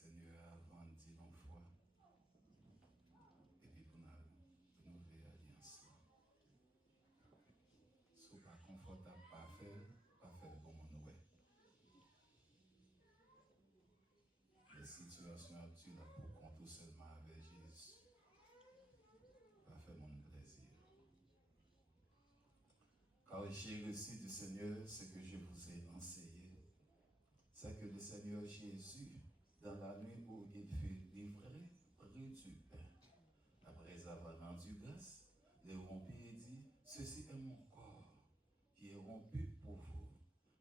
Seigneur avant de dire nos foi. Et puis pour nous nouvelle alliance. Si vous pas confortable, pas faire comme on est. Les situations actuelles pour compter seulement avec Jésus. Pas faire mon plaisir. Car j'ai reçu du Seigneur ce que je vous ai enseigné. C'est que le Seigneur Jésus, dans la nuit où il fut livré, prit du pain. Après avoir rendu grâce, le rompit et dit, ceci est mon corps qui est rompu pour vous.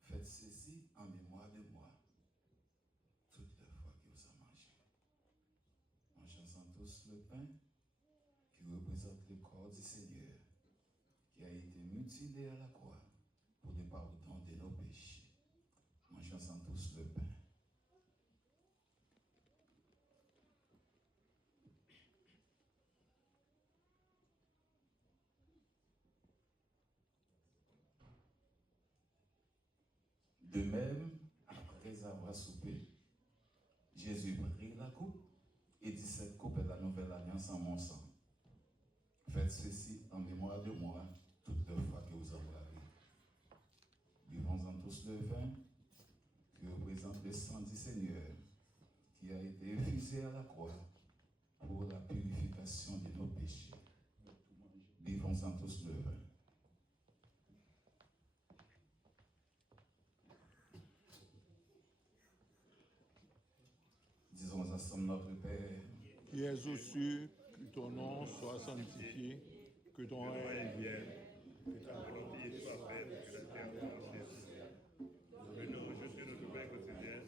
Faites ceci en mémoire de moi. Toutes les fois que vous en mangez. Mangeons tous le pain qui représente le corps du Seigneur, qui a été mutilé à la croix pour le pardon de nos péchés. Mangeons tous le pain. De même, après avoir soupé, Jésus prit la coupe et dit, cette coupe est la nouvelle alliance en mon sang. Faites ceci en mémoire de moi toutes les fois que vous en boirez. Buvons-en tous le vin qui représente le sang du Seigneur, qui a été effusé à la croix pour la purification de nos péchés. Buvons-en tous le vin. Disons ensemble notre Père, qui es aux cieux, que ton nom soit sanctifié, que ton règne vienne, que ta volonté soit faite sur la terre comme au ciel. Donne-nous aujourd'hui notre pain quotidien,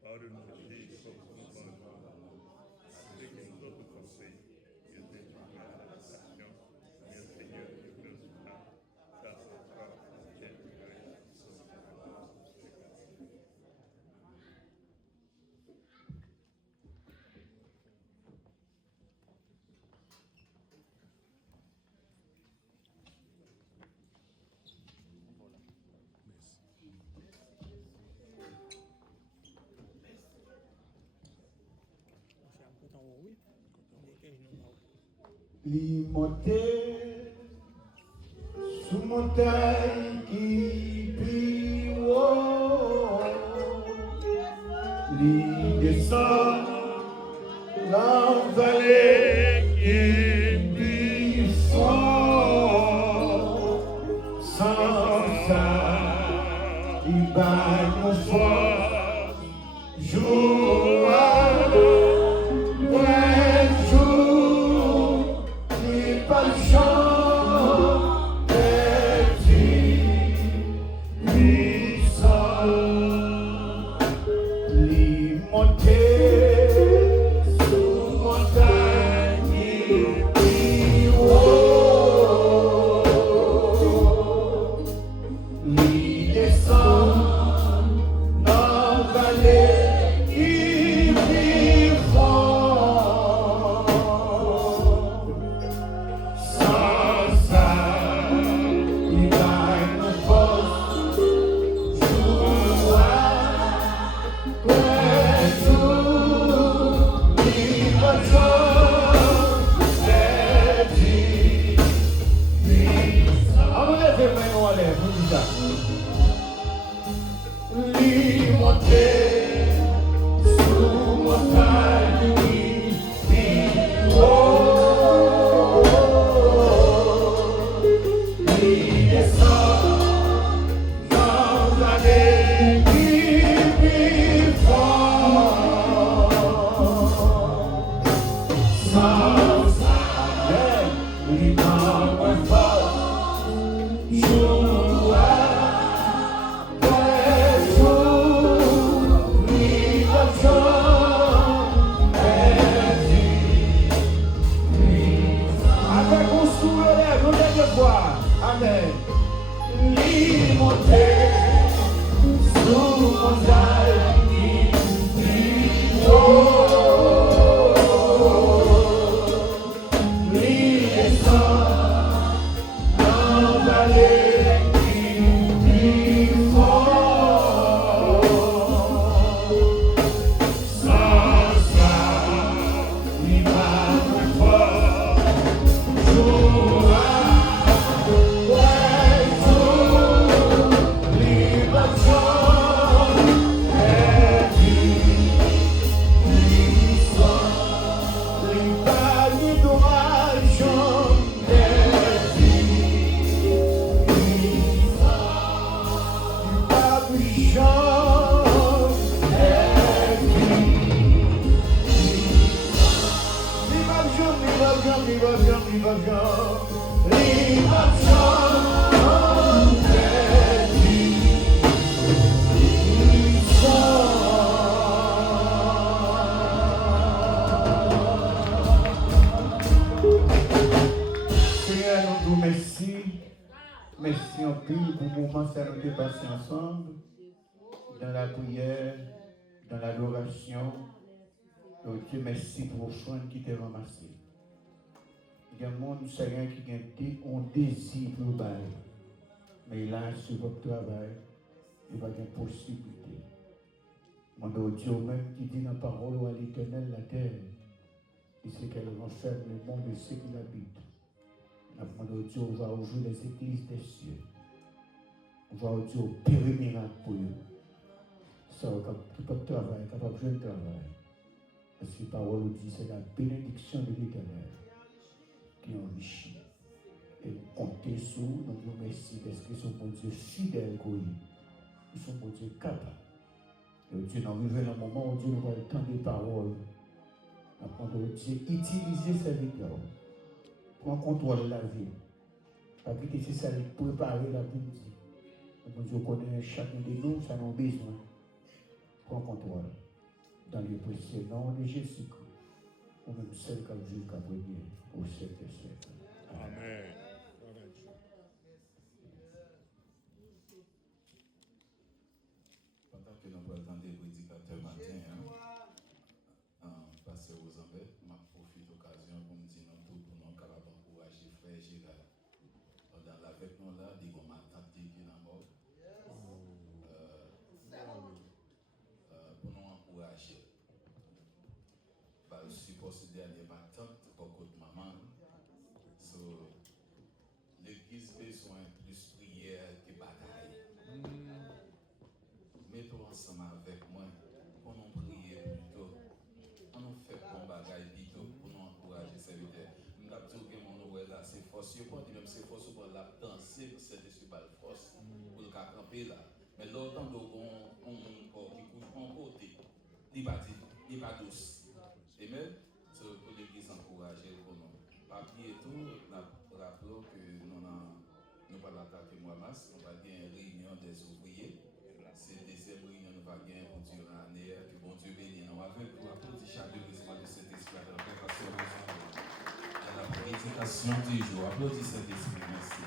pardonne nos péchés comme nous pardonnons à ceux qui nous ont offensés, et ne nous mets pas à la tentation, mais Seigneur, délivre-nous du mal, car c'est toi qui es le règne, la puissance et la gloire. Li monte sous montagne qui plie haut, li descend dans vallée qui plie fort, sans ça il bat nos forces, jour après jour, il pas le chant puissant, il montait sous montagne plus haut, il descend dans vallée qui vit fort, sans ça il gagne nos forces, jour après jour, il va changer de vie. Allons lever main en l'air, vous dites ça. Li monte sous montagne qui haut, li descend dans vallée qui fort, sans arrêt, li dans ma force, jour Seigneur, nous vous merci. Merci en pile pour le moment ça nous dépassé ensemble dans la prière, dans l'adoration. Oh Dieu, merci pour l'offrande qui t'a ramassé. Il y a un monde, Seigneur, qui a un désir global. Mais là, sur votre travail, il va y avoir une possibilité. Mon Dieu, même qui dit dans la parole à l'Éternel, la terre, et c'est qu'elle renferme le monde et ceux qui l'habitent. Mon Dieu, on va ouvrir les églises des cieux. On va opérer miracle pour eux. Ça, capable de travail, capable de travail. Parce que la parole dit c'est la bénédiction de l'Éternel qui enrichit. Et comptez sur nous, nous vous remercions parce que sont bon Dieu fidèle pour eux. Ils sont bon Dieu capables. Et Dieu nous arrive un moment où Dieu nous va le temps des paroles. Après, Dieu utiliser ces victoires. Prends contrôle de la vie. Parce que c'est ça, préparer la vie. Mon Dieu connaît chacun de nous, ça nous a besoin. Prends contrôle. Dans le précieux nom de Jésus-Christ. Ou même seul comme Dieu qui a prié au siècle des siècles. Amen. Pendant que nous attendons les prédicateurs matin, passer aux embêtes, je profite de l'occasion pour me dire tout pour nous capables d'encourager frère Gérard. Dans avec nous là, il y a ma tante qui est dans mort. Pour nous encourager. Je suppose que dernier ma tante, beaucoup de maman. So, l'église a besoin de plus de prière que de bataille. Mettons ensemble avec moi pour nous prier plutôt. On nous fait bon bagaille plutôt pour nous encourager ces serviteurs. Nous avons dit que mon nouvel là, c'est force. Je ne sais pas même c'est force pour la danser, c'est dessus par la force pour le camper là. Mais l'autant de on corps qui couche en côté, il n'est pas douce. Amen. So, pour l'église encourager pour nous. Papier et tout, nous rappelons que nous pas l'attaquer Mohamas, nous pas une réunion des ouvriers. C'est la deuxième réunion nous va gagner pour Dieu en année, que bon Dieu bénisse. Nous avons applaudi chaque déplacement de cet esprit dans la prédication du jour. Applaudis cet esprit, merci.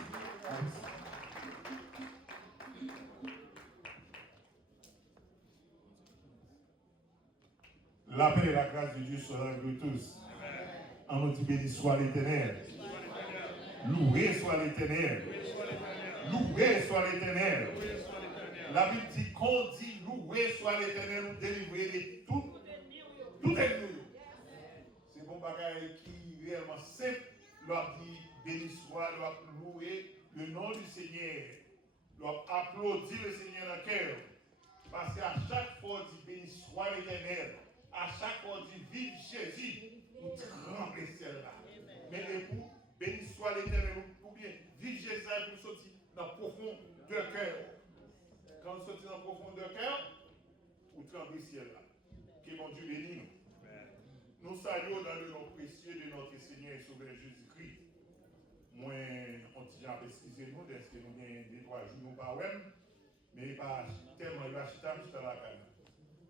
La paix et la grâce de Dieu soient avec nous tous. En nous dit béni soit l'Éternel. Loué soit l'Éternel. Loué soit l'Éternel. La Bible dit qu'on dit loué soit l'Éternel, nous délivrer de tout ennemi. C'est bon bagage qui est réellement simple. L'on dit béni soit, l'on louer le nom du Seigneur. L'on applaudit le Seigneur dans le cœur. Parce qu'à chaque fois, on dit béni soit l'Éternel. À chaque fois, on dit vive Jésus. Nous tremblons celle-là. Mais pour béni soit l'Éternel, ou bien vive Jésus, pour sortir dans le profond de cœur. Quand nous sortons dans le profond de cœur, nous tremblons ciel-là. Que mon Dieu bénisse nous. Nous saluons dans le nom précieux de notre Seigneur et Sauveur Jésus-Christ. Moi, on dit, excusez-nous, est-ce que nous avons 2-3 jours, nous pas mais pas tellement, il va acheter la canne.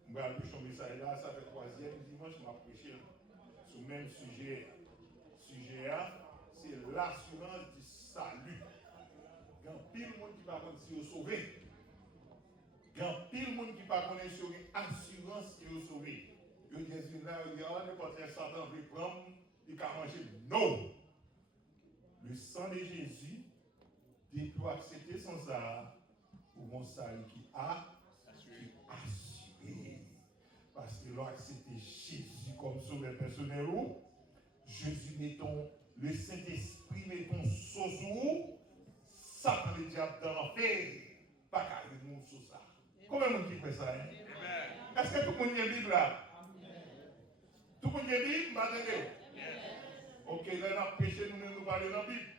Je vais aller tomber ça là, ça fait 3e dimanche, je vais prêcher sur le même sujet. Sujet, c'est l'assurance du salut. Il y a pile de monde qui va connaître sauvé. Il y a pile de monde qui va connaître sur l'assurance qui est sauvé. Il y a des là, il y a n'importe quel Satan veut prendre, il va manger. Non! Le sang de Jésus doit accepter son ça pour mon salut qui a assuré. Parce que l'on a accepté Jésus comme sauveur personnel. Jésus mettons le Saint-Esprit mettons sous Satan le diable dans l'enfer. Pas qu'à nous sur ça. Combien de monde qui fait ça? Est-ce que tout le monde a la Bible là? Tout le monde a la Bible? M'attendez. Ok, là, nous péché, nous parlons dans la Bible.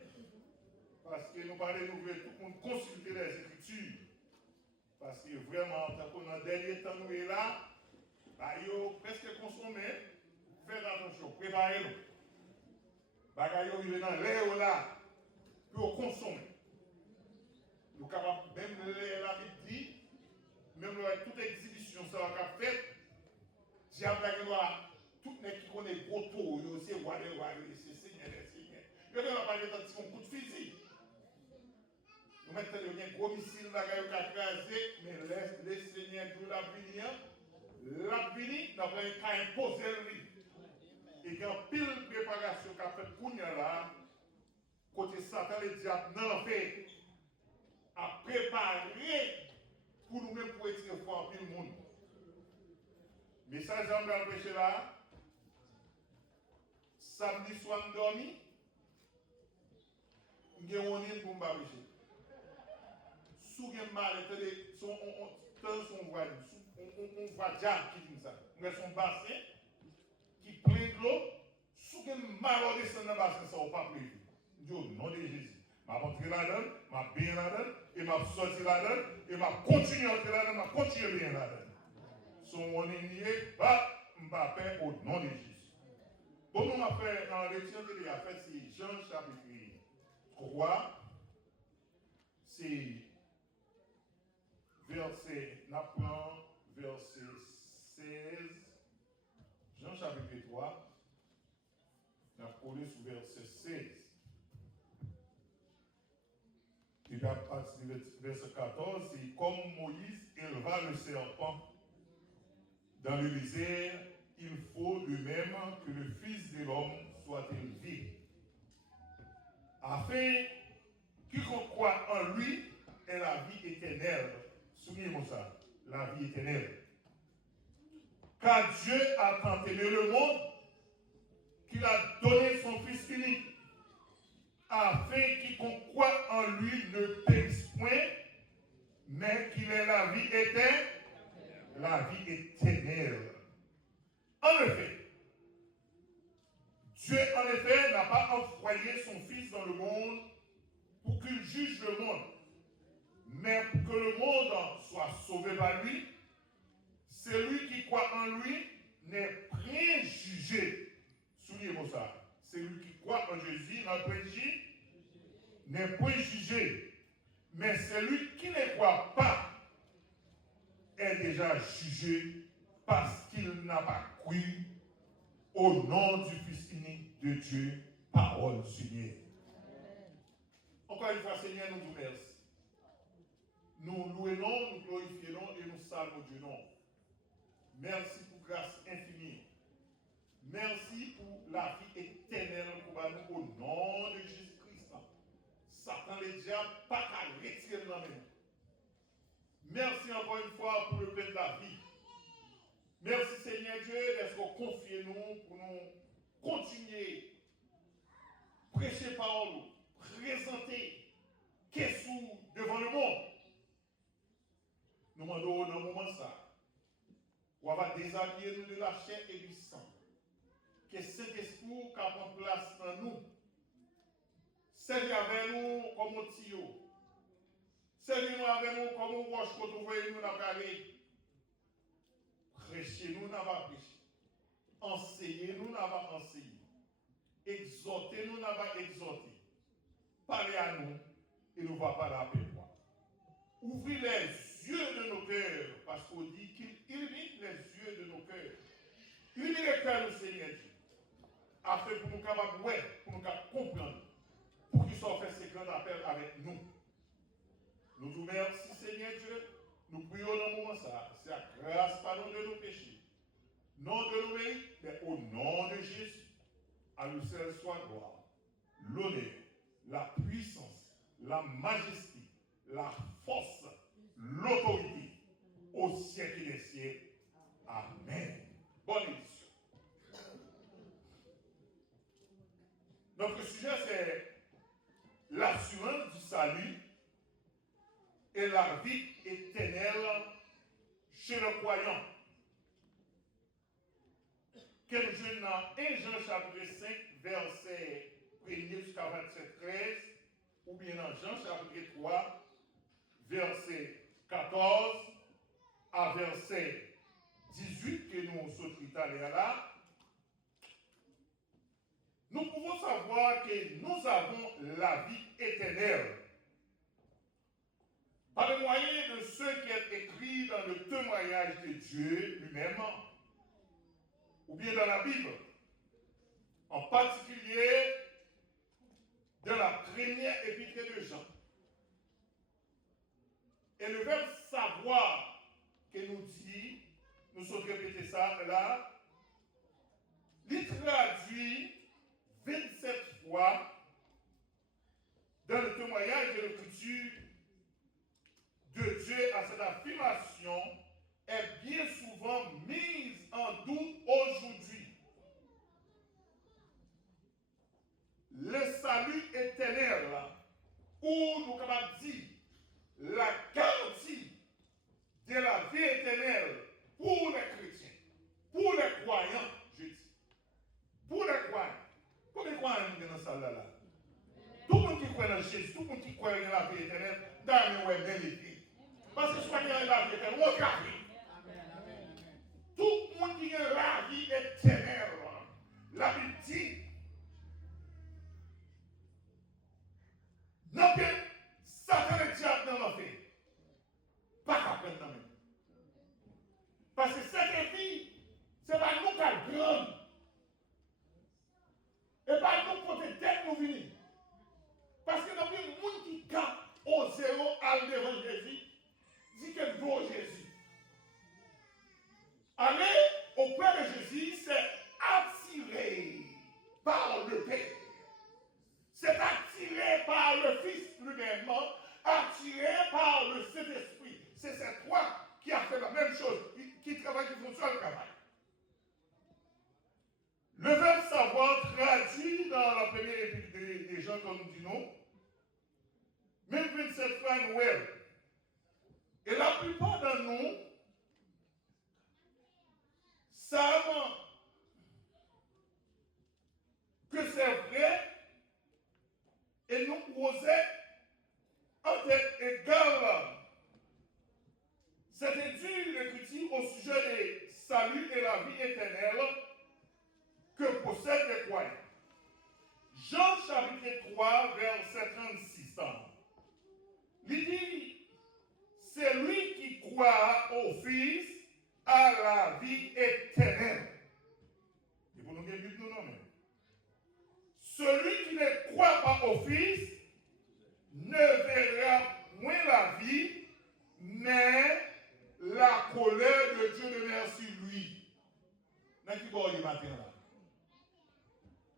Parce que nous parlons, nous voulons tout le monde consulter les Écritures. Parce que vraiment, dans le dernier temps, nous sommes là, bah, presque consommé. Faites attention, préparez-nous. Bagaille arrivé dans l'air là, pour consommer. Nous sommes capables, même la Bible dit, même toute exhibition, ça va faire, diable là, tout le monde qui connaît gros tour, c'est roi, c'est Seigneur, Seigneur. Il n'y a pas de coup de fusil. Nous mettons un gros missile là, qui a crasé, mais les Seigneurs de la Vini, nous avons imposé lui. Et il y a pile de préparation qu'a fait pour nous là, côté Satan, le diable, non, fait, à préparer pour nous-mêmes pour être fort pile monde. Mais ça, j'aime bien le péché là. Samedi soir, nous dormons. Nous avons un pour nous pécher. Si vous avez mal, on voit diable qui dit ça. Nous avons son bassin qui plein de l'eau. Si vous avez mal au descendre dans le bassin, ça ne va pas prévu. Dieu, au nom de Jésus. Je vais entrer là-dedans, je vais bien là-dedans, et je vais sortir là-dedans, et je vais continuer à entrer là-dedans, je vais continuer bien là-dedans. Son ennemi, Mbappé, au nom de Jésus. Bon, nous avons fait dans la lecture que j'ai faite, c'est Jean chapitre 3, c'est verset 16, Jean chapitre 3, nous avons collé sur verset 16. Et puis à partir du verset 14, c'est comme Moïse éleva le serpent dans le désert, il faut de même que le Fils de l'homme soit élevé, afin quiconque croit en lui ait la vie éternelle. Souvenez-moi ça, la vie éternelle. Car Dieu a tant aimé le monde qu'il a donné son Fils unique, afin quiconque croit en lui ne périsse point, mais qu'il ait la vie éternelle. La vie éternelle. En effet, Dieu en effet n'a pas envoyé son Fils dans le monde pour qu'il juge le monde, mais pour que le monde soit sauvé par lui. Celui qui croit en lui n'est rien jugé. Souvenez-vous ça. Celui qui croit en Jésus n'est point jugé. Mais celui qui ne croit pas est déjà jugé parce qu'il n'a pas cru au nom du Fils unique de Dieu, parole du Seigneur. Encore une fois, Seigneur, nous vous remercions. Nous louons, nous glorifions et nous saluons Dieu. Merci pour grâce infinie. Merci pour la vie éternelle pour nous au nom de Jésus-Christ. Satan, le diable, pas qu'à retirer dans nous. Merci encore une fois pour le pain de la vie. Merci Seigneur Dieu d'être confié nous pour nous continuer à prêcher parole, présenter qu'est-ce devant le monde. Nous demandons dans le moment ça, on va déshabiller nous de la chair et du sang. Que cet esprit prend place dans nous. Servez avec nous comme un tuyau. Servez-nous avec nous comme un roche quand vous voyez nous dans aller. Prêchez-nous, n'a pas prêché. Enseignez-nous, n'a pas enseigné. Exhortez-nous, n'a pas exhorté. Parlez à nous et nous va parler après moi. Ouvrez les yeux de nos cœurs, parce qu'on dit qu'il illumine les yeux de nos cœurs. Illumine les cœurs du Seigneur Dieu. Afin pour nous capables de voir, pour nous capables de comprendre, pour qu'ils soient fait ces grands appels avec nous. Nous vous remercions, Seigneur Dieu. Nous prions dans le moment ça. C'est la grâce, pardon de nos péchés. Non de nos mérites, mais au nom de Jésus. À lui seul soit gloire, l'honneur, la puissance, la majesté, la force, l'autorité, au siècle des siècles. Amen. Bonne édition. Notre sujet, c'est l'assurance du salut et la vie éternelle chez le croyant. Que nous jouons dans 1 Jean chapitre 5, verset 1 jusqu'à 27, 13, ou bien dans Jean chapitre 3, verset 14 à verset 18, que nous sommes allés là. Nous pouvons savoir la vie éternelle. Par le moyen de ce qui est écrit dans le témoignage de Dieu lui-même, ou bien dans la Bible, en particulier dans la première épître de Jean. Et le verbe savoir que nous dit, nous sommes répéter ça là, il traduit 27 fois dans le témoignage de l'écriture de Dieu à cette affirmation est bien souvent mise en doute aujourd'hui. Le salut éternel, ou nous capables de dire la garantie de la vie éternelle pour les chrétiens, pour les croyants, je dis. Pour les croyants. Pour les croyants, nous sommes dans cette salle-là. Tout le monde qui croit dans Jésus, tout le monde qui croit dans la vie éternelle, dans le bien écrit. Parce que soyez dans la vie éternelle, on carré. Tout le monde qui a la vie éternelle, la Bible dit, non que Satan est diable dans la vie. Pas qu'à peine dans la vie. Parce que cette vie, c'est pas nous qui avons grande. Et pas nous pour tête nous venir. Parce que nous avons des gens qui gardent au zéro à devant Jésus, dit que nous Jésus. Aller auprès de Jésus, c'est attiré par le Père. C'est attiré par le Fils lui-même, attiré par le Saint-Esprit. C'est ces trois qui a fait la même chose, qui travaillent, qui font ça le travail. Le verbe savoir traduit dans la première épître des Jean, comme nous disons, même 27 fois Noël. Et la plupart d'entre nous savent que c'est vrai et nous osons en tête égale. C'est dit l'écriture au sujet des saluts et la vie éternelle que possèdent les croyants. Jean chapitre 3, verset 36. Il dit, c'est lui qui croit au Fils à la vie éternelle. Et vous nous dites nous non, mais. Celui qui ne croit pas au Fils ne verra moins la vie, mais la colère de Dieu demeure sur lui. N'est-ce qu'il va y matin là?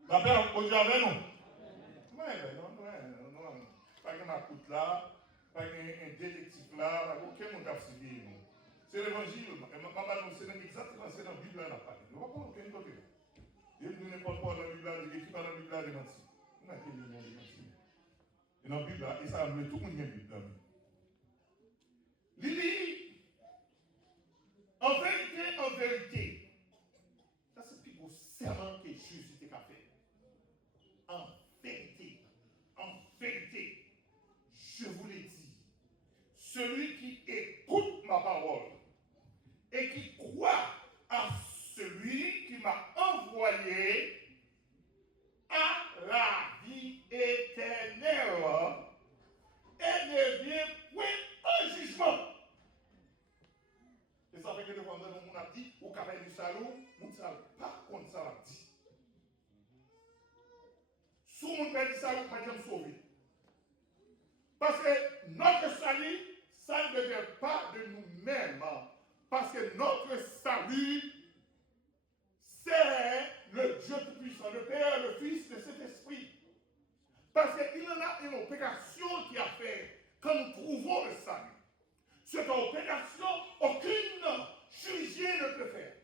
La paix aujourd'hui avec nous. Non. Pas que ma coute là, pas qu'un détective là, pas aucun monde a suivi nous. C'est l'évangile. C'est exactement c'est dans la Bible là. Nous ne va pas aucun côté. Il nous n'importe quoi dans la Bible là, il écrit pas dans la Bible là, des mentis. On a été des mentis. Et dans la Bible là, et ça a amené tout le monde qui a une Bible là. Il dit, en vérité, ça c'est le plus beau serment que Jésus t'a fait. En vérité, je vous l'ai dit, celui qui écoute ma parole et qui croit à celui qui m'a envoyé a la vie éternelle et ne vient point en jugement. Et ça fait que devant nous, on a dit, au café du salon, on ne sait pas qu'on ça l'a dit. Si on ne dit ça, on ne peut pas sauver. Parce que notre salut, ça ne vient pas de nous-mêmes. Parce que notre salut, c'est le Dieu Tout-Puissant, le Père, le Fils, le Saint-Esprit. Parce qu'il y en a une opération qui a fait quand nous trouvons le salut. Cette opération, aucune chirurgien ne peut faire.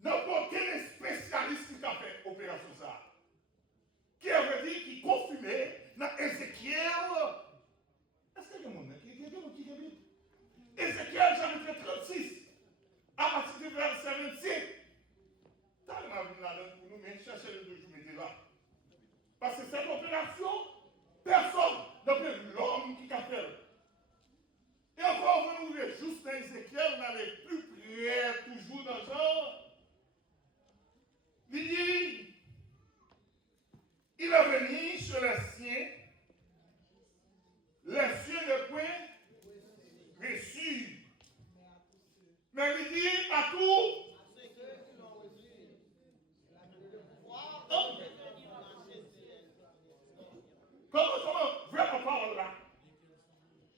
N'importe quel spécialiste qui a fait l'opération ça. Qui avait dit, qui confirmait dans Ézéchiel. Est-ce qu'il y a des gens qui ont dit Ézéchiel chapitre 36, à partir du verset 27. T'as une avis là-dedans pour nous, mais cherchez les 2 jours, mettez là. Parce que cette opération, personne, d'après l'homme qui a fait. il dit à tout. Comment vraiment parole là?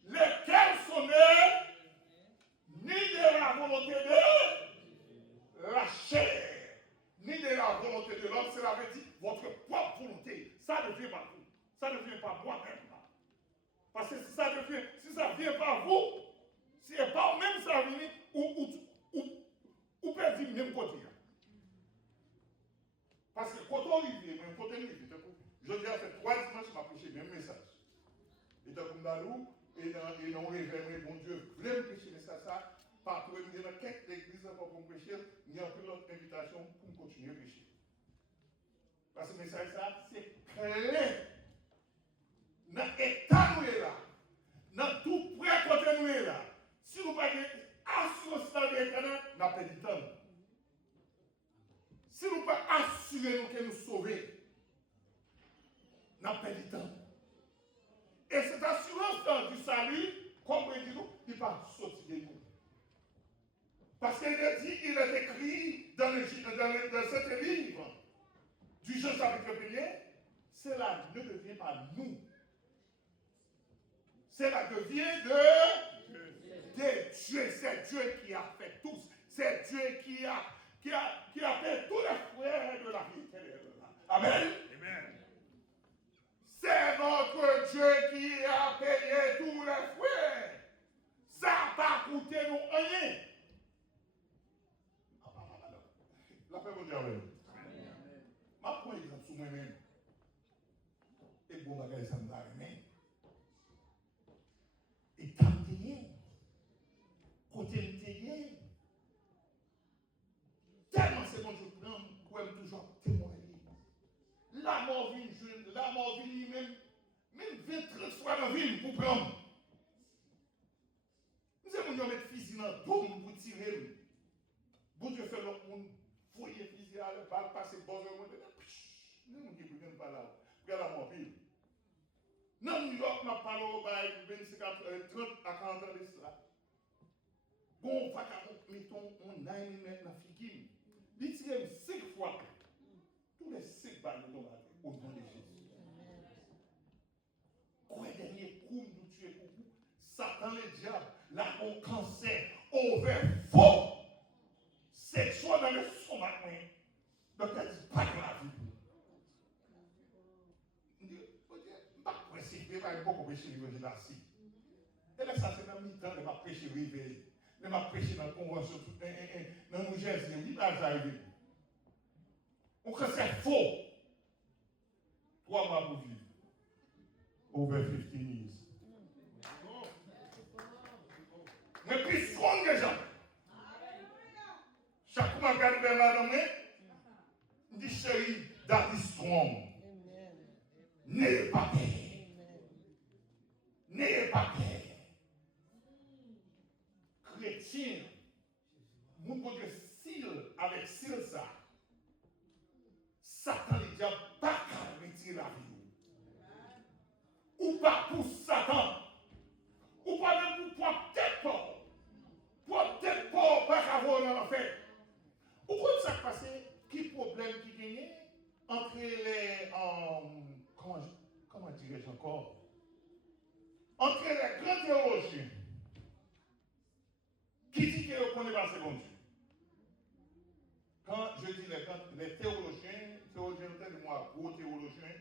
Lesquels sont nés ni de la volonté de la chair, ni de la volonté de l'homme, cela veut dire votre propre volonté. Ça ne vient pas vous. Ça ne vient pas moi-même. Parce que si ça ne vient pas vous, si ce n'est pas vous-même, ça vient ou peut dire même côté. Parce que quand on arrive, même côté je dis à fait 3 dimanches, je m'ai prêché le même message. Et dans le Dalou, et dans le réveil, mon Dieu, voulait prêcher le message ça, partout, il y a quelques églises pour me prêcher, il y a une autre invitation pour continuer à prêcher. Parce que le message ça, c'est clair. Dans l'état nous est là, dans tout près côté nous est là, si nous n'avons pas assurance dans l'éternel, nous avons perdu du temps. Si nous pas assurer nous que nous sauver, nous avons perdu du temps. Et cette assurance du salut, comme on dit, il ne va pas sortir de nous. Parce qu'il est dit, il est écrit dans ce livre du Jean chapitre 1er, cela ne devient pas nous. Cela devient de Dieu. C'est Dieu qui a fait tous. C'est Dieu qui a fait tous les frères de la vie éternelle. Amen. Amen. C'est notre Dieu qui a payé tous les frères. Ça n'a pas coûté nous rien. La paix vous dit avec nous. Je prends un exemple sur moi-même. Et bon, bagage, ça me va rien. Et quand tu es, côté tu es, tellement c'est bon, je prends pour être toujours témoigner. La mort vient jeune, la mort vient même 20-30 fois dans la ville pour prendre. Nous avons mettre fusil dans le dos pour tirer. Bon Dieu fait l'autre monde, fouiller fusil à la balle, passer bon le monde, nous ne pouvons pas là. Regarde la mort ville. Dans New York, je parle au bail 30 à 40 ans de cela. Bon, pas qu'à mettons, on a une mètre dans la figure. Il tire 5 fois. Tous les 5 balles nous tombent au nom de Jésus. Quoi, dernier coup, nous tuer pour vous? Satan, le diable, là, on cancer, on veut faux. C'est soit dans le stomac, donc elle dit pas de la vie. Il va beaucoup prêcher le réveil là-ci. Et là, ça, c'est dans le temps, il va prêcher le réveil. Il va prêcher dans la convention, dans New Jersey, il va arriver. On croit que c'est faux. 3 mois pour vivre. Over 15 years. Mais plus strong déjà. Chaque fois que je regarde là dans moi, je dis chérie, that is strong. N'ayez pas peur. N'ayez pas peur. Chrétien, mon Dieu, s'il avec s'il ça, Satan ne dit pas qu'à retirer la vie. Ou pas pour Satan. Ou pas même pour peut-être pas. Pour peut-être pas qu'à voir dans l'enfer. Ou quoi ça passe? Qui problème qui gagne entre les comment dirais-je encore? Entre les grands théologiens qui disent qu'ils ne connaissent pas ce bon Dieu. Quand je dis les théologiens, de moi, gros théologien,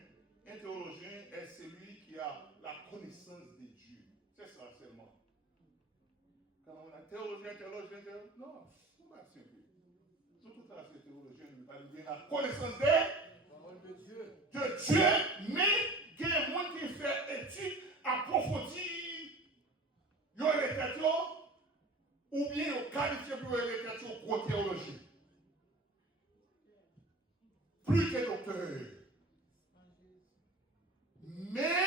un théologien est celui qui a la connaissance de Dieu. C'est ça seulement. Quand on a théologien, non, c'est pas simple. Surtout quand c'est théologien, nous parlons de la connaissance de Dieu, mais il y a des gens qui font études approfondies, ils ont les têtes, ou bien ils ont qualifié pour les têtes au gros théologien. Plus que docteur. Mais,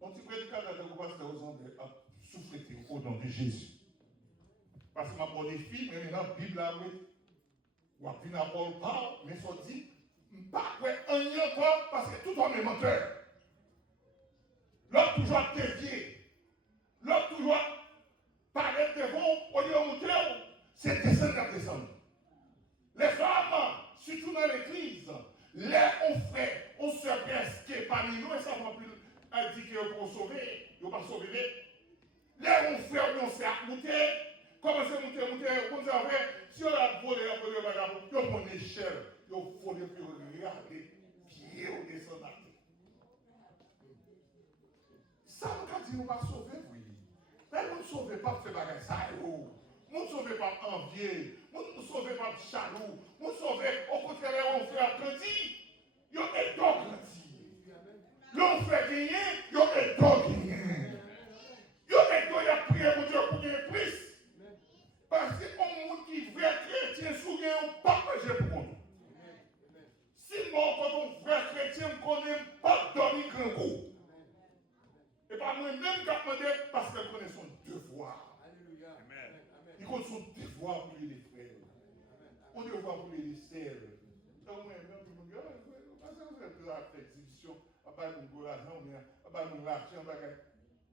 on dit prédicateur de pasteur aux hommes à souffrir au nom de Jésus. Parce que ma bonne fille, mais maintenant, la Bible a oui. Ou à venir à Paul parle, mais ça dit, pas un encore parce que tout homme est menteur. L'autre toujours dévié. L'autre toujours parler devant commencé à monter, conserver. Si on a volé un peu de bagage, on prend une échelle, on faut les plus regarder, pieds au descendre. Ça, on dit, nous pas sauver, oui. Mais nous ne sauvons pas pour faire bagage ça, nous ne sauvons pas envier, nous ne sauvons pas jaloux, nous ne sauvons au contraire, on fait un crédit. Il y a des dons crédits. L'on fait gagner, il y a des dons gagner. Il y a des dons, il y a prié pour Dieu pour gagner plus. Parce que un monde qui vrai chrétien souvient, on ne pas manger pour nous. Si moi, quand on vrai chrétien, on ne connaît pas dormir grand coup. Et pas moi-même qui a demandé parce qu'elle connaît son devoir. Amen. Il connaît son devoir pour les frères. On devoir pour les sœurs. Donc moi-même, je me dis, parce que vous êtes là, exhibition, à part mon goût l'argent, à part mon argent,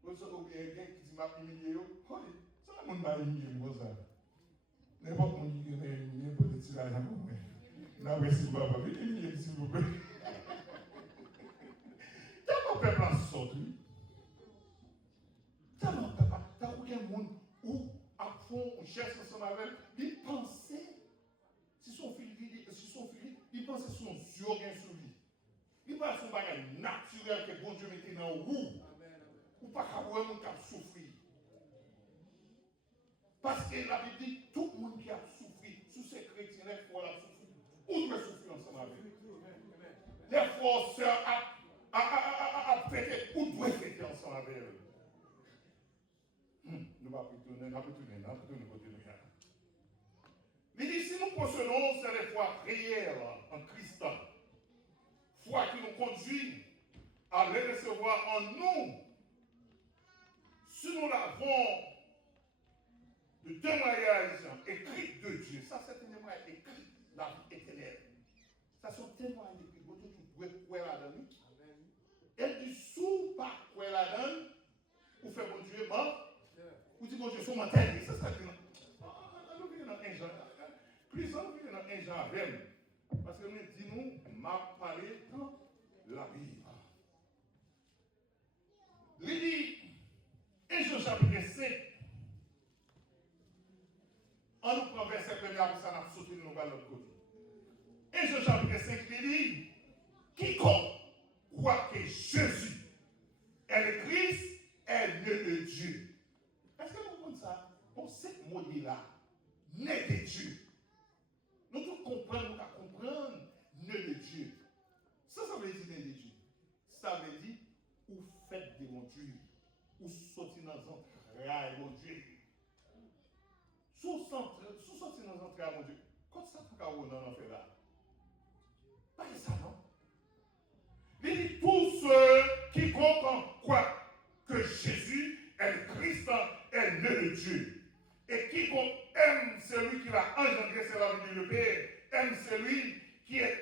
vous savez, quelqu'un qui dit m'a humilié, ça va mon mal humilié, moi ça. N'importe mon qui est humilié pour tirer l'argent pour moi. Non, mais si vous ne pouvez pas humilier, s'il vous plaît. T'as mon peuple en sorti. T'as aucun monde où, à fond, on cherche ensemble avec, il pensait, si son fils, il pensait son Dieu bien sur lui. Il pense son bagage naturel que bon Dieu mettait dans le roue. Ou pas qu'à voir un monde qui a souffert. Parce que la Bible dit, tout le monde qui a souffert, sous ces chrétiens, les frères ont souffert. Où doit souffrir ensemble avec lui? Les frères, sœurs, à fêter, où doit fêter ensemble avec eux? Nous allons retourner côté de rien. Il dit, si nous possédons cette foi réelle en Christ, foi qui nous conduit à les recevoir en nous, si nous l'avons le témoignage écrit de Dieu, ça c'est un témoignage écrit, la vie éternelle. Ça c'est un témoignage écrit, vous pouvez croire là-dedans. Et du sous pas croire là-dedans, vous faites mon Dieu mort. Ou dit bon Dieu, son mental, c'est ça que nous venons dans un genre. Plus on vient dans un genre avec parce que nous disons, m'a parlé dans la Bible. Il dit, et Jean chapitre 5, on nous prend verset premier pour ça, nous sauté nous vers l'autre côté. Et Jean chapitre 5, il dit, quiconque croit que Jésus est le Christ est né de Dieu. Est-ce que vous comprenez ça? On sait que mot là, né de Dieu. Nous tous comprenons, nous comprenons, né de Dieu. Ça veut dire né de Dieu. Ça veut dire, ou faites de mon Dieu, ou sortir dans un mon Dieu. Sous sortir dans un mon Dieu. Quand ça fait qu'on en fait là? Pas ça, non? Il dit, tous ceux qui comprennent quoi? Que Jésus est le Christ, est né de Dieu. Et quiconque aime celui qui l'a engendré, c'est la vie de le Père, aime celui qui est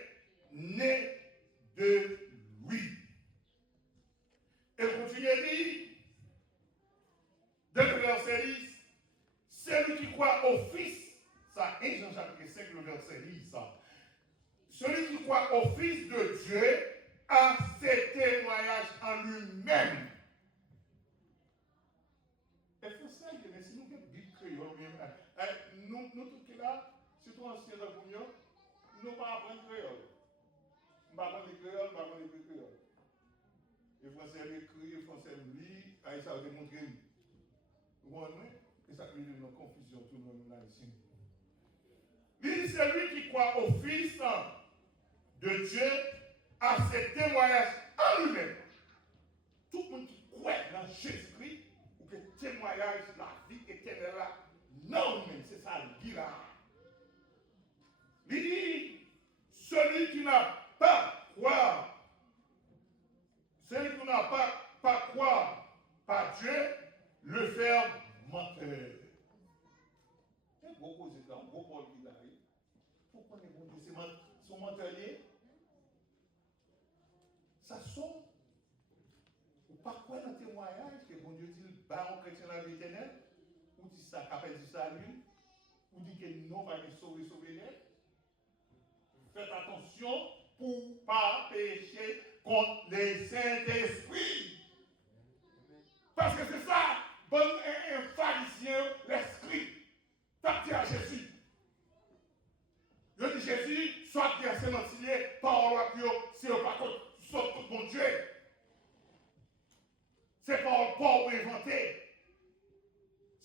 né de lui. Et continue à dire, dans le verset 10, celui qui croit au Fils, ça, 1 Jean chapitre 5, le verset 10, ça. Celui qui croit au Fils de Dieu a ses témoignages en lui-même. Et c'est ça, mais si nous avons une Bible créole, nous tous là, surtout anciens de la nous ne pas apprendre créole. Nous ne pas apprendre les créoles, nous ne pas apprendre les créoles. Les Français l'écrit, les Français le lisent, et ça va démontrer. Vous comprenez? Et ça crée une confusion, tout le monde là ici. Il dit, celui qui croit au Fils de Dieu a ses témoignages en lui-même. Tout le monde qui croit dans Jésus-Christ, ou que témoignage la vie éternelle là, non, mais c'est ça le dit là. Il dit, celui qui n'a pas croire, celui qui n'a pas croire par Dieu, le faire menteur. C'est un gros président, un gros Paul qui arrive. Pourquoi les bon Dieu, c'est son mentalier? Ça sonne. Ou pas quoi dans le témoignage que bon Dieu dit, bah on chrétien la vie éternelle, ou dit ça, qu'appelle dit ça lui, ou dit que non, va sauver les. Faites attention pour ne pas pécher contre les Saint-Esprit. Parce que c'est ça, bon, un pharisien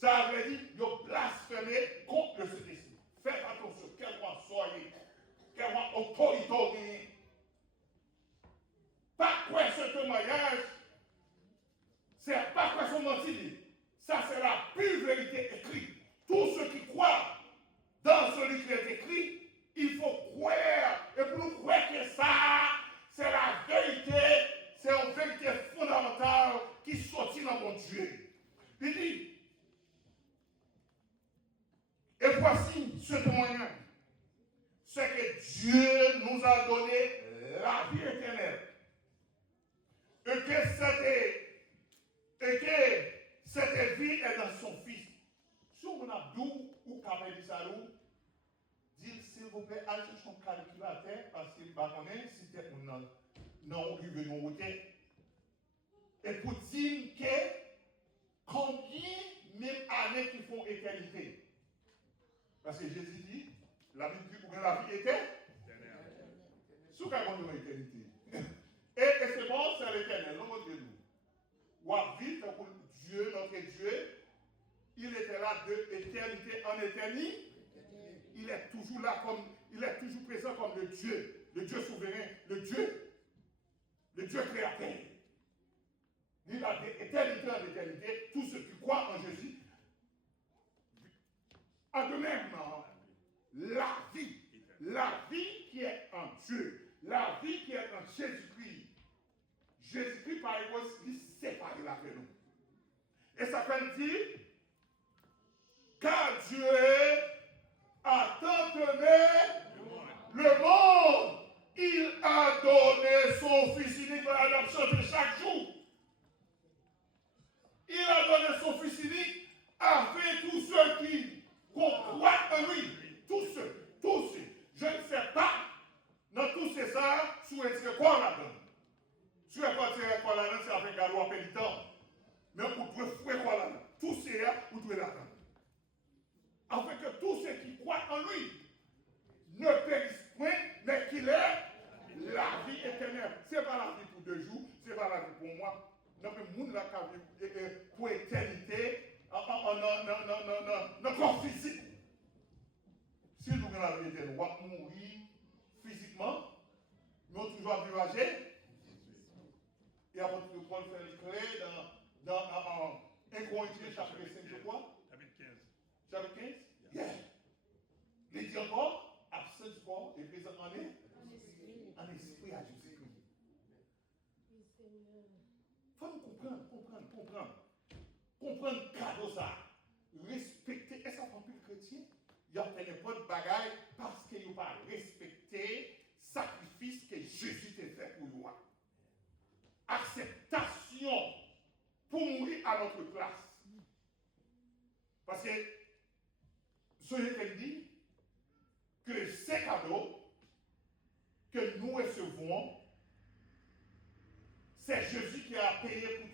Ça veut dire que blasphémé contre le Saint-Esprit. Faites attention, quel qu'on soyez, quelle autorité. Pas quoi ce témoignage, c'est pas quoi son menti. Ça, c'est la pure vérité écrite. Tous ceux qui croient dans celui qui est écrit, il faut croire. Et pour nous croire que ça, c'est la vérité, c'est une vérité fondamentale qui sortit dans mon Dieu. Il dit, et voici ce témoignage. C'est que Dieu nous a donné la vie éternelle. Et que cette vie est dans son Fils. Si on a d'où ou Kabeli Salou, dit s'il vous plaît, allez chercher son calculateur parce qu'il va connaître si c'était non arrivé non routier. Et pour dire que combien même années qui font éternité. Parce que Jésus dit, la Bible dit que la vie était sous quel monde de l'éternité. Et c'est bon, c'est l'éternel, non de nous. Ou à vivre pour Dieu, notre Dieu, il était là de éternité en éternité. Il est toujours là comme, il est toujours présent comme le Dieu souverain, le Dieu créateur. Il a d'éternité en éternité, tous ceux qui croient en Jésus. En de même, la vie qui est en Dieu, la vie qui est en Jésus-Christ. Jésus-Christ, par exemple, il sépare la de nous. Et ça veut dire, car Dieu a tant aimé le monde, il a donné son Fils unique pour l'adoption de chaque jour. Il a donné son Fils unique avec tous ceux qui croient en lui. Tous ceux. Je ne sais pas, dans tous ces ça, sous un quoi là-dedans. Sous un quoi là-dedans, c'est avec un roi pénitent. Mais vous pouvez fouer quoi là-dedans. Tous ces là, vous devez là-dedans. Afin que tous ceux qui croient en lui ne périssent point, mais qu'il ait la vie éternelle. Ce n'est pas la vie pour 2 jours, ce n'est pas la vie pour moi. Non, mais le monde là qui a vu pour éternité, dans corps physique. Si nous avons la vie éternelle, on va mourir physiquement, mais on toujours envisagé. Et apôtre Paul fait le clair dans 1 Corinthiens chapitre 5, je crois. Chapitre 15. Chapitre 15? Yeah. Il dit encore, absent du corps et présent en esprit à Jésus-Christ. Il faut nous comprendre. Comprendre le cadeau ça. Respecter. Est-ce qu'on peut le chrétien? Il y a pas de bagaille parce qu'il n'a pas respecté le sacrifice que Jésus t'a fait pour nous. Acceptation pour mourir à notre place. Parce que ce qu'elle dit, que ces cadeaux que nous recevons, c'est Jésus qui a payé pour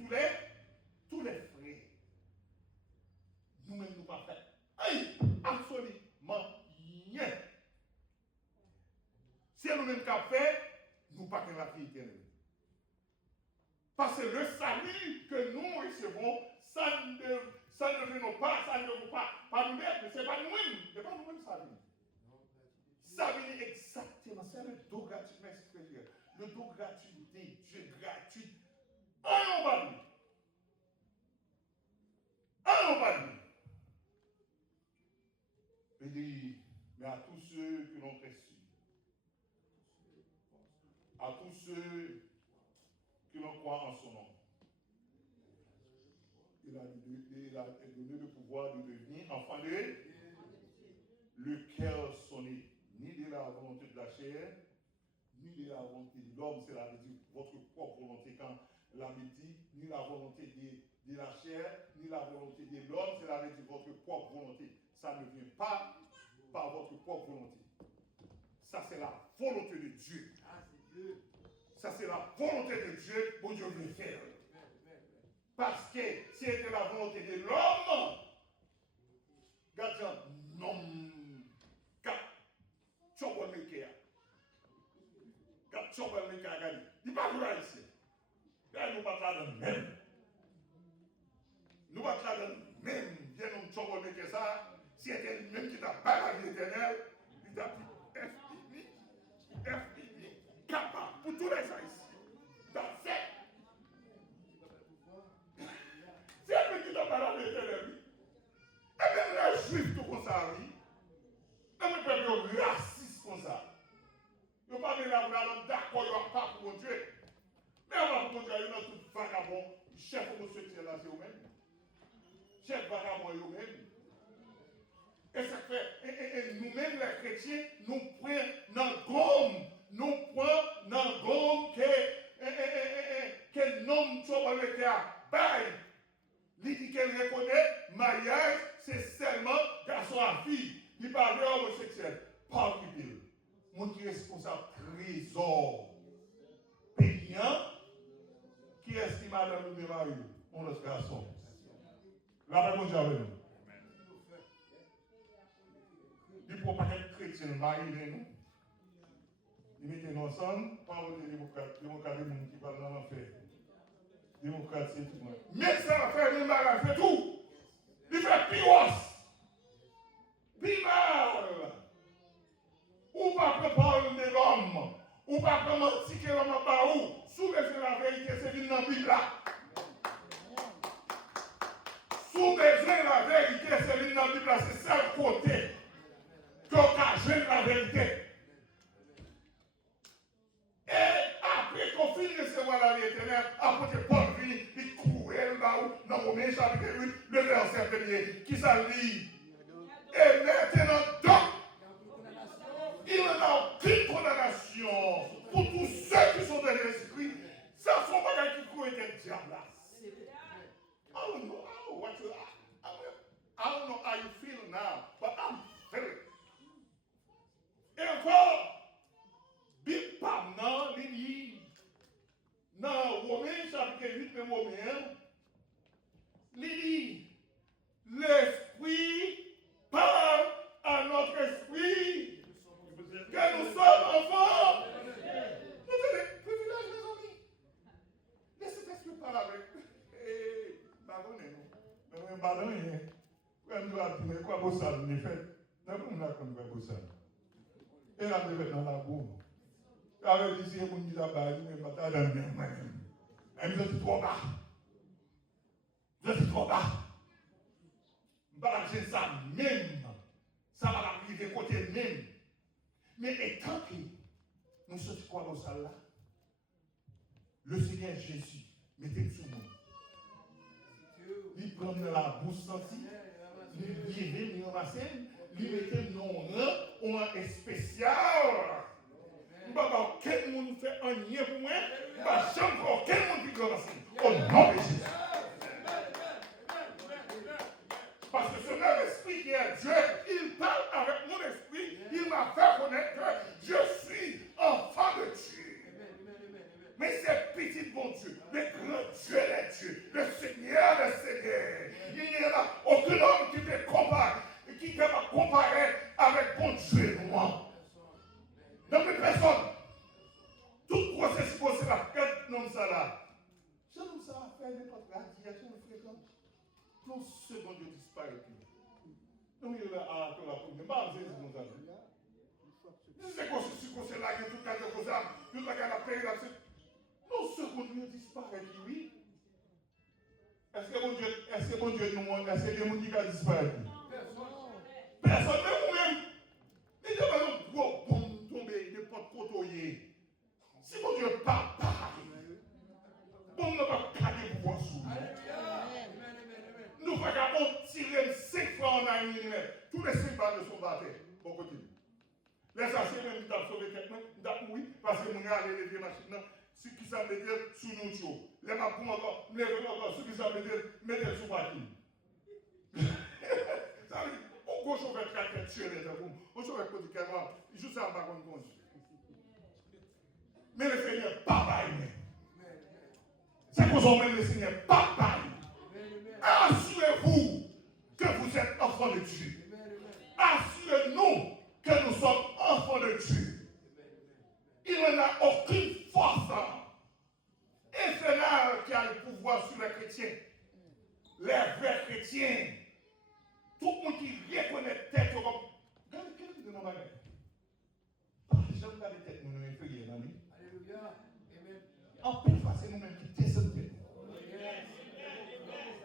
tous les frais. Nous-mêmes, nous pas fait. Absolument rien. Si nous-mêmes qu'a fait, nous pas que la vie éternelle. Parce que le salut que nous recevons, ça ne vient pas, ça ne vient pas nous-mêmes, c'est pas nous-mêmes, c'est pas nous-mêmes ça vient. Ça vient exactement, c'est le don gratuit, merci Seigneur. Le don gratuit de Dieu gratuit. Un en bas de lui. Un en bas de lui. Il dit, mais à tous ceux qui l'ont reçu, à tous ceux qui l'ont croit en son nom, il a donné le pouvoir de devenir enfant de Dieu, lequel sont nés ni de la volonté de la chair, ni de la volonté de l'homme, c'est la dire votre propre volonté quand la dit, ni la volonté de la chair, ni la volonté de l'homme, c'est la dire votre propre volonté. Ça ne vient pas par votre propre volonté. Ça, c'est la volonté de Dieu. Ça, c'est la volonté de Dieu pour Dieu le faire. Parce que si c'était la volonté de l'homme, regarde, non, il pas vrai ici. Nous pas là dans le même. Nous pas là dans le même. Viens nous chef vagabond eux-mêmes. Et ça fait, et nous-mêmes les chrétiens, nous prenons dans le gomme, nous prenons dans le gomme que l'homme soit le à bail. Il dit qu'elle reconnaît, mariage, c'est seulement garçon à fille. Il parle homosexuel. Pas qu'il mon qui est responsable, trésor payant, qui estime madame nous démarrer, mon autre garçon. La bonne avec nous. Il ne faut pas être chrétien, marier nous. Ils mettent nous ensemble, parole de démocrate, démocrate, des gens qui parlent dans l'enfer. Démocrate, c'est tout. Même ça va faire le mariage, fait tout. Il fait pios. Bimal. Ou pas préparer de l'homme. Ou pas mentir que l'homme pas où. Soulève la vérité, c'est une dans la Bible là. Soulève la vérité, c'est une dans la Bible là. C'est ça le côté. Qu'occasionne la vérité. Et après qu'on finit de recevoir la vie éternelle, après que Paul finit, il courait là-haut, dans Romains chapitre 8, le verset 1er, qui s'allie. Et maintenant, donc, il n'y a aucune condamnation pour tous ceux qui sont dans l'esprit. Ça ne sont pas des qui courent avec le diable là. I don't know how you feel now, but I'm feeling. Et encore, Bible pas non, il dit, dans Romains chapitre 8, même Romains, il dit, l'esprit parle à notre esprit que nous sommes enfants. Vous avez le privilège, mes amis. Laissez l'esprit parler avec. Et, pardonnez-nous. Mais pardonnez-nous. Quand nous avons dit, quoi, vous savez, nous fait. Nous avons dit, vous savez. Et là, nous sommes dans la boue. Avec ici, vous dites, ah, bah, nous sommes dans la même. Et vous êtes trop bas. Vous êtes trop bas. Bah, c'est ça même. Ça va arriver côté même. Mais étant que nous sommes quoi dans ça là, le Seigneur Jésus, mettez sur nous. Il prend la bouche sentie, il vivait, il ramassait, il mettait nos rangs en spécial. Quel monde fait un lien pour moi, jamais quel monde qui ramasse. Au nom de Jésus. Parce que ce même esprit qui est Dieu, il parle avec mon esprit, il m'a fait connaître que je suis enfant de Dieu. Mais c'est petit bon Dieu, le grand Dieu est Dieu, le Seigneur des Seigneurs. Il n'y a aucun homme qui peut comparer avec bon Dieu, moi. Donc, les personnes, tout processus pour cela, quel nom ça là? Je ne sais pas faire n'importe quelle radiation fréquente. Non, second Dieu disparaît. Donc, il est là, à la première. Bah, vous êtes mon ami. C'est quoi ce succès là, il y a tout le temps de vos âmes, tout le temps de la paix, là. Non, second Dieu disparaît, oui. Est-ce que mon Dieu, est-ce que mon Dieu a disparu? Personne, même vous-même. Il n'y a pas de gros bombe tomber, de porte côtoyer. Si mon Dieu pas pareil, bon, n'a pas caler pour voir sous. Nous vagabonds tirons 5 fois en un millimètre. Tous les 5 balles sont battus. Bon côté. Les anciens même qui ont sauvé quelqu'un, ils ont oui, parce que nous avons levé les machines, ce qui s'est mis sous nous chauds. Les mapons encore, les encore, ce qui s'est mis sous bâtiment. Ça veut dire, on gauche on va quelqu'un tuer les gens. On va faire côté quelqu'un, juste ça va contre contre. Mais le Seigneur, pas bail. C'est pour ça même le Seigneur, pas bail. Assurez-vous que vous êtes enfants de Dieu. Assurez-nous que nous sommes enfants de Dieu. Il n'y a aucune force infernale qui a le pouvoir sur les chrétiens. Les vrais chrétiens. Tout le monde qui reconnaît tête comme. Regardez, qu'est-ce que nous avons fait? J'aime pas les têtes, nous nous effrayons, ami. Alléluia. En plus, c'est nous-mêmes qui descendons.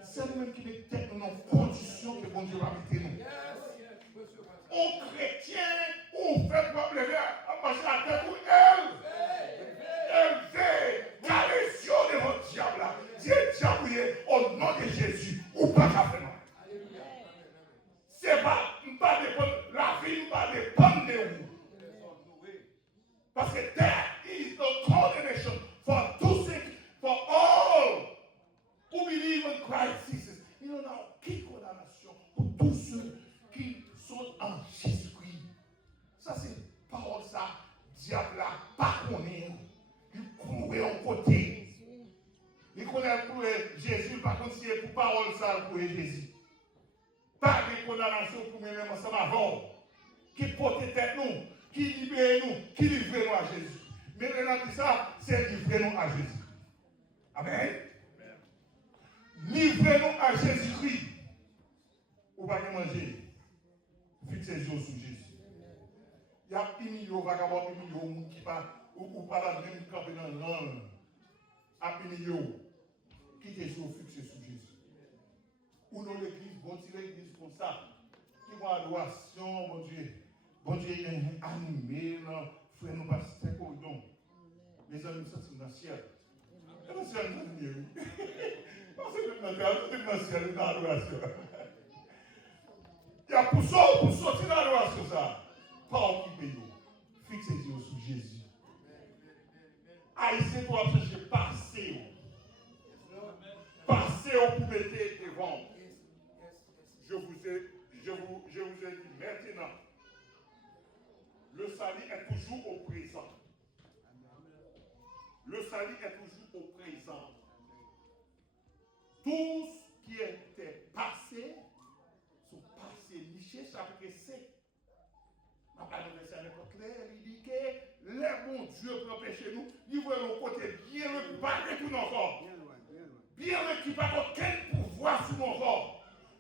C'est nous-mêmes qui mettons tête dans nos conditions que bon Dieu va mettre nous. On chrétien, on fait problème à marcher la tête pour elle. Elle fait la lésion de votre diable. Dieu diable au nom de Jésus. Ou pas qu'à faire. Jésus. Pas de condamnation pour nous-mêmes ensemble avant. Qui porte tête nous, qui libère nous, qui livre nous à Jésus. Mais on a dit ça, c'est livrer nous à Jésus. Amen. Livrez-nous à Jésus-Christ. Ou pas manger. Fixez les yeux sur Jésus. Il y a un million de vagabonds, un million de gens qui ou pas la même camper dans l'an. Un million. Quittez les yeux fixés sur Jésus. Ou dans l'église, bon Dieu, l'église comme ça. Qui voit l'adoration, bon Dieu. Bon Dieu, il est animé, frère, nous passons un cordon. Les amis, ça c'est dans le ciel. Dans le ciel, nous sommes c'est dans le ciel, dans l'adoration. Il y a pour sortir dans l'adoration, ça. Pas occupé, fixez les yeux sur Jésus. Haïtien, pour chercher passer. Passer pour mettre devant. Je vous ai dit maintenant. Le salut est toujours au présent. Le salut est toujours au présent. Tout ce qui était passé, sont passés. Michel chapitre 5. On parle de verset n'importe clair. Il dit que les bons Dieu pour empêcher nous, ils voient le côté bien le pas tout notre corps. Bien le qui n'a aucun pouvoir sur mon corps.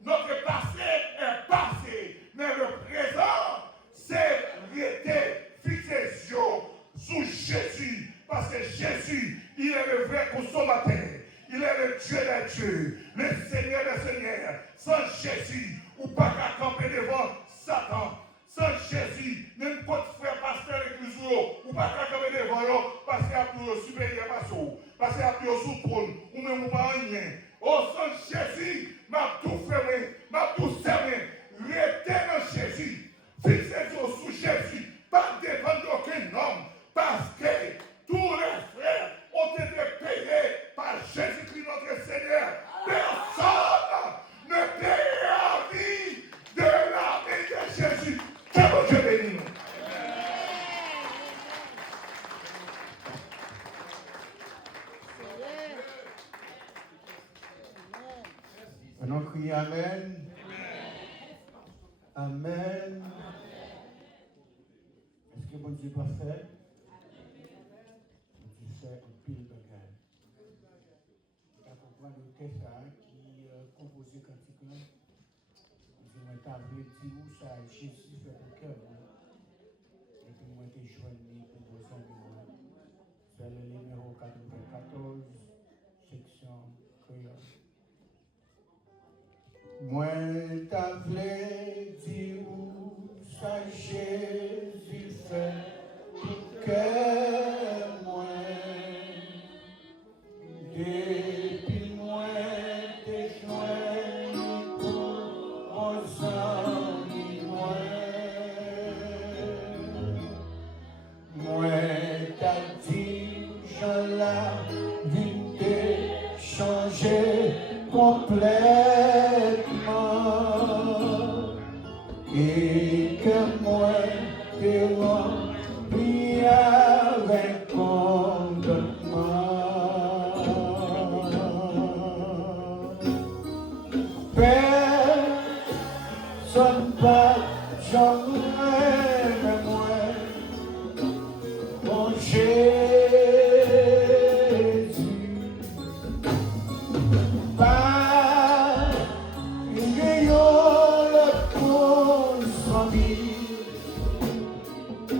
Notre passé est passé, mais le présent, c'est rester fixé sur Jésus. Parce que Jésus, il est le vrai consommateur. Il est le Dieu des dieux, le Seigneur des seigneurs. Sans Jésus, ou pas qu'à camper devant Satan. Sans Jésus, même quand frère pasteur l'église ou pas qu'à camper devant eux, parce qu'il y a plus supérieur à soi, parce qu'il y a plus sous-trône, ou même pas rien. Oh, sans Jésus, m'a tout fermé, m'a tout serré. Restez dans Jésus. Fixez-vous sur Jésus. Pas dépendre d'aucun homme. Parce que tous les frères ont été payés par Jésus-Christ notre Seigneur. Personne ne paye la vie de la vie de Jésus. Que mon Dieu bénisse. On crie Amen. Amen. Est-ce que bon Dieu va faire? Bon Dieu fait un pile de bagage. On va comprendre le texte qui composé cantique là. Je vais t'appeler Timou, ça Jésus fait pour cœur. Et puis moi t'ai joigné pour vos amis. C'est le numéro 94, section créole. Moi t'avais dit où ça Jésus fait pour que moi depuis moi t'es joint pour mon ami moi t'as dit je l'ai vu changer complètement. Et que moi te remplis avec contentement. Personne pas jamais moi, mon Jésus. Pas une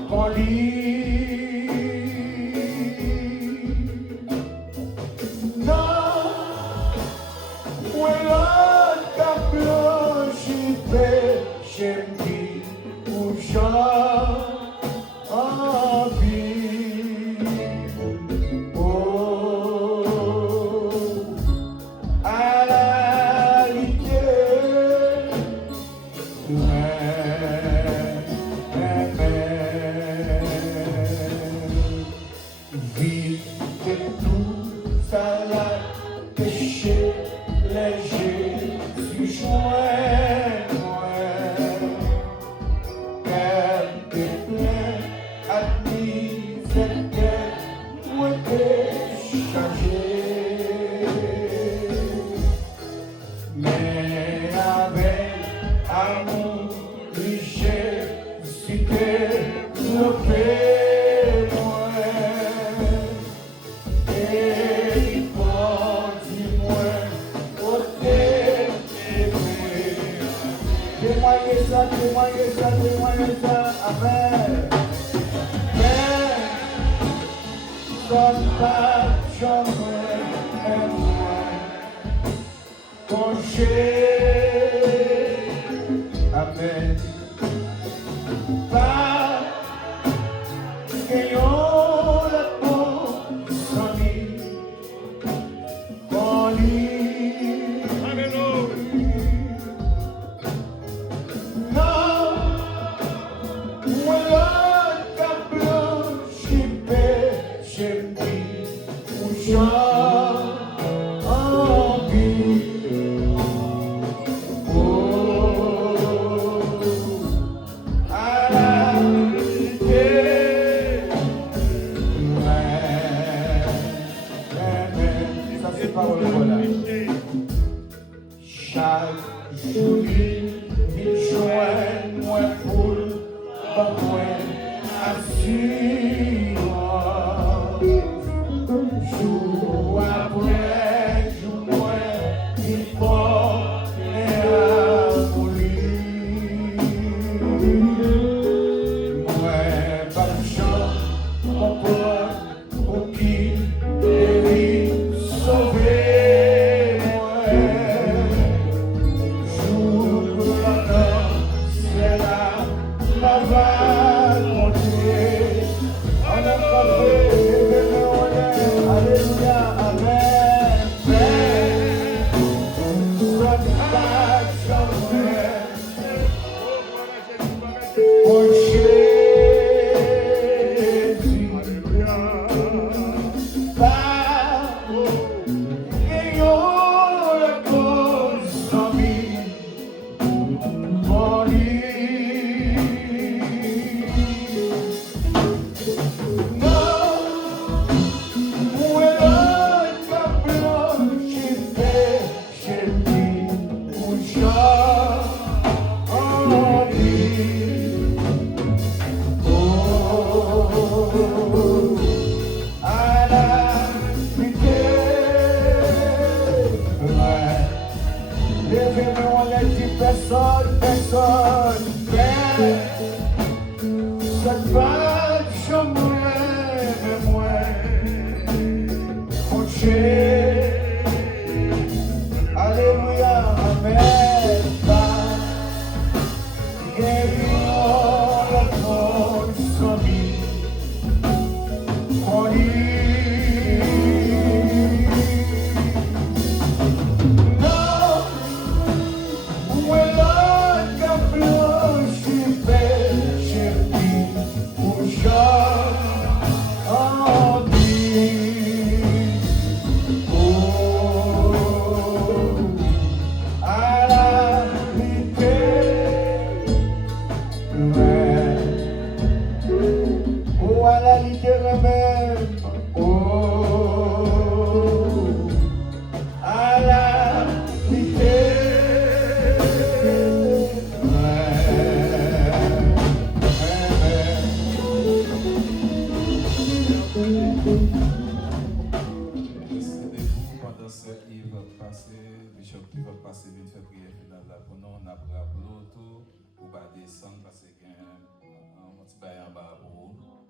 mon lit. Non, où est l'autre blanchi péché où j'en envie. Oh, à la l'idée. Vite tout ça l'a péché léger, si joint car t'es plein à misère, où t'es changé. Mais amour, richesse, cité, trophée, et il prend du moins, côté, témoignez ça, amen. Son pas jamais penché, amen. Pas ayant la peau sans lit, en lit. Non, moi le tableau, j'aime en vie. À la vérité, ça c'est pas voilà. Chaque jour, il joint moi pour moi assurance. Jour après jour, il faut les abolir. Moi, pas de chance, mon pauvre, pour qui il sauver moi. Jour maintenant, c'est là, la va continuer. On a pas fait. Alléluia, amen. Pas jamais penché, pas ayant la cause sans vie, mon lit. Non. Personne, cette vague jamais moi, mon Dieu, alléluia, amen, guérison, la force sans vie, mon lit, non, où est l'autre caplon, j'ai dit, où j'en Décidez-vous pendant ce qui va passer, Bishop qui va passer vite fait prière finale là pour nous, on a pris tout pour pas descendre parce qu'il y a un petit bail en bas pour vous.